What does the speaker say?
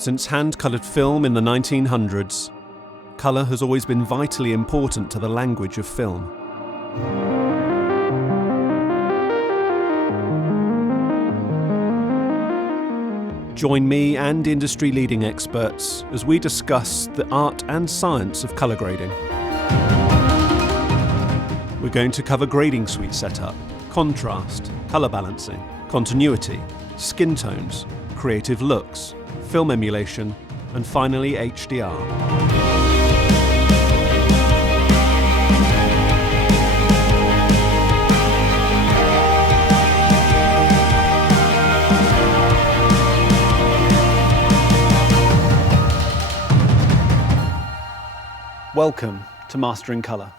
Since hand-coloured film in the 1900s, colour has always been vitally important to the language of film. Join me and industry-leading experts as we discuss the art and science of colour grading. We're going to cover grading suite setup, contrast, colour balancing, continuity, skin tones, creative looks, film emulation, and finally HDR. Welcome to Mastering Colour.